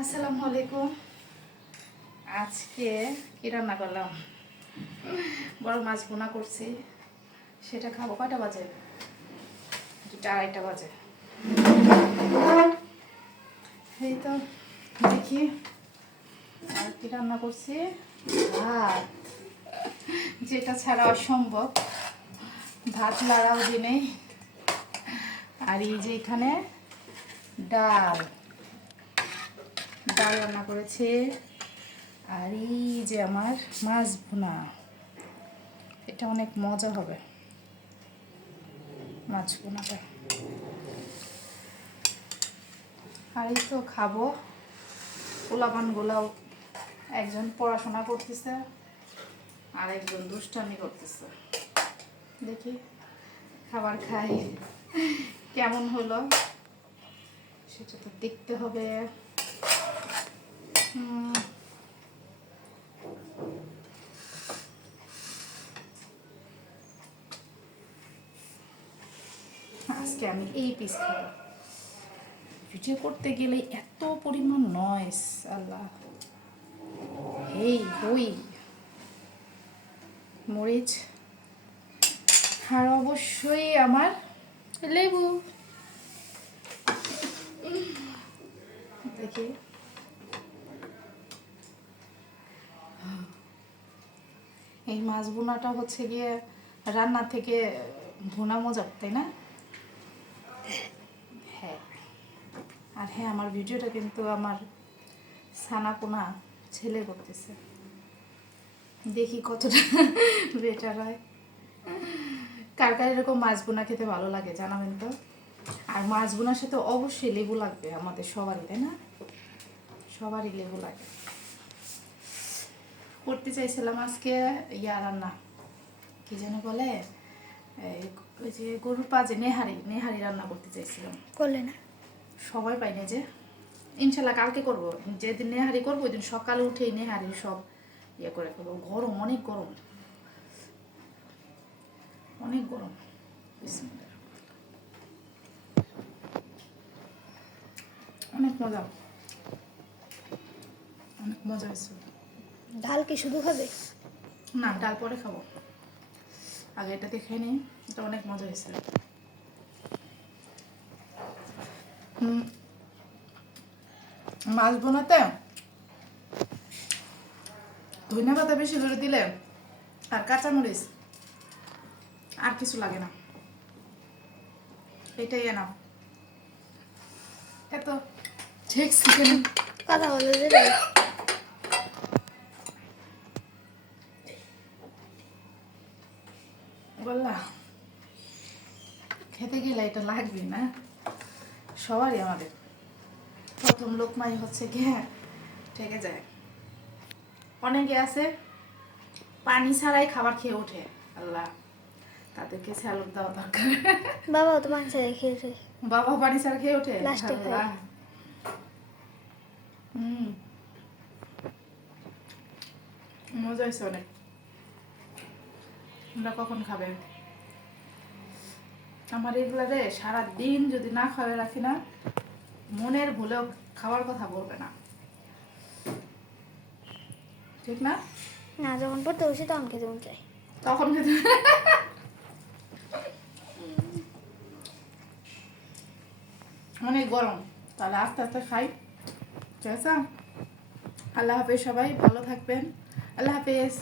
আসসালামু আলাইকুম। আজকে কি রান্না করলাম? বড় মাছ ভুনা করছি, সেটা খাবো। কয়টা বাজে? 2:30 বাজে। এই তো দেখি আর কি রান্না করছি। ভাত, যেটা ছাড়া অসম্ভব। ভাত লাড়াও দিনে। আর এই যে এখানে ডাল ডাল রান্না করেছে। আর এই যে আমার মাছ ভুনা, এটা অনেক মজা হবে মাছ ভুনাটা। আর এই তো খাবো। পোলাপানগুলাও একজন পড়াশোনা করতেছে আর একজন দুষ্টামি করতেছে। দেখি খাবার খাই কেমন হলো, সেটা তো দেখতে হবে। আজকে আমি এই পিস খাবো। ভিডিও করতে গেলে এত পরিমাণ নয়েস, আল্লাহ। এই হই মরিচ, আর অবশ্যই আমার লেবু। দেখি এই মাছ ভুনাটা হচ্ছে গিয়ে রান্না থেকে ভুনা মজার, তাই না? হ্যাঁ। আর হ্যাঁ, আমার ভিডিওটা কিন্তু আমার সানাপোনা ছেলে করতেছে। দেখি কতটা বেটার হয়। কার কার এরকম মাছ ভুনা খেতে ভালো লাগে জানাবেন তো। আর মাছ ভুনার সাথে অবশ্যই লেবু লাগবে, আমাদের সবারই, তাই না? সবারই লেবু লাগে। করতে চাইছিলাম আজকে রান্না, কি যেন বলে, ওই যে গরুর পাজে নেহারি রান্না করতে চাইছিলাম। করলে না? সবাই পাই না যে। ইনশাল্লাহ কালকে করব। যেদিন নেহারি করবো ওই দিন সকালে উঠেই নেহারি সব করে করবো। গরম, অনেক গরম, অনেক গরম। অনেক মজা, অনেক মজা হয়েছে। ডাল কি শুধু খাবে? না, ডাল পরে খাবো, আগে এটা দেখে নিই। এটা অনেক মজা হয়েছে। মাছ বোনাতে ধনিয়া পাতা বেশি করে দিলে আর কাঁচামরিচ, আর কিছু লাগে না। এটাই না এত ঠিক চিকেন। কথা বলে দেবে? বললা খেতে গেলে এটা লাগবে না, সবারই। আমাদের প্রথম লোকমাই হচ্ছে গিয়ে ঠেকে যায়। অনেকে আছে পানি ছাড়াই খাবার খেয়ে ওঠে, আল্লাহ তাদেরকে স্যালুট দেওয়া দরকার। বাবা তো মাংস খেয়েছে, বাবা পানি ছাড়া খেয়ে ওঠে, লাস্টে খায়। আল্লাহ। মজা হয়েছে অনেক। তোমরা কখন খাবে? আমার এগুলারে সারাদিন যদি না খাওয়া রাখি না, মনের ভুলেও খাওয়ার কথা বলবে না, ঠিক না? না, যখন পড়তে বসি তখন খেতে মন চাই। তখন খেতে অনেক গরম, তাহলে আস্তে আস্তে খাই, ঠিক আছে? আল্লাহ হাফেজ, সবাই ভালো থাকবেন। আল্লাহ হাফেজ।